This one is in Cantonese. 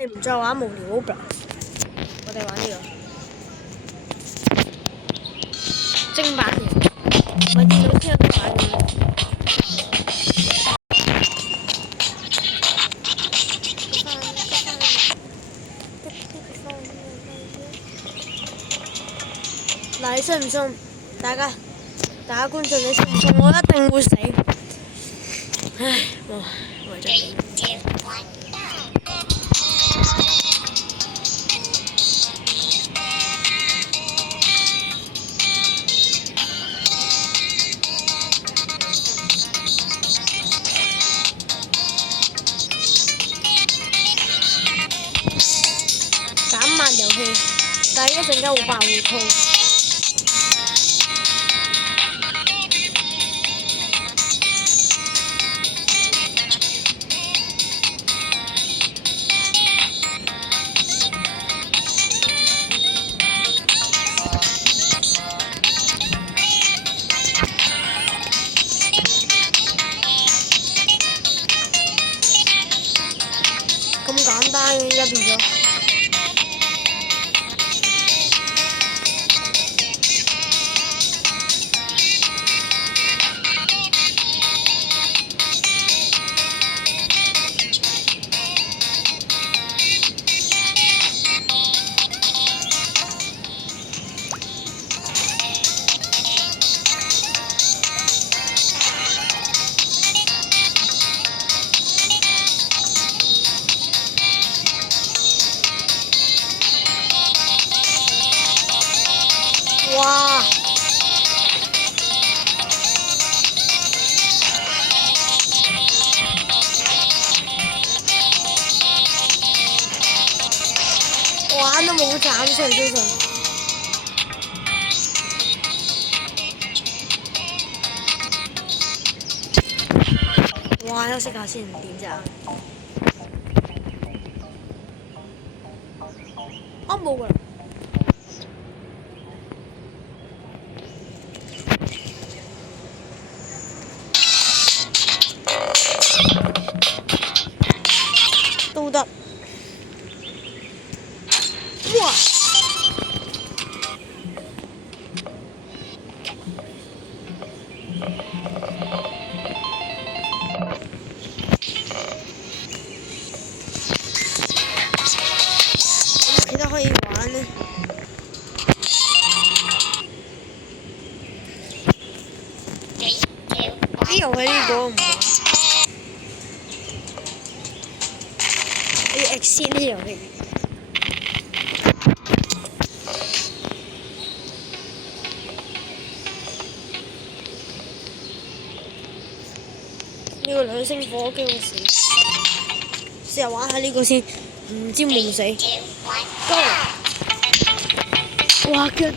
你唔再玩無聊 Roblox，我哋玩呢個正版嘅，我電腦聽都玩嘅。嗱，你信唔信？大家觀眾，你信唔信？我一定會死。唉，我為咗點？減慢遊戲，但係一陣間會爆會痛。咁簡單嘅而家變咗。哇！玩都冇斬出嚟先信。哇！休息下先，點啫？冇㗎啦。都得。哇！其他可以玩呢？啲遊戲呢個唔玩。要 exit 呢遊戲。呢個兩星火驚我死，試下玩下呢個先，唔知會唔會死。Go！ 哇，腳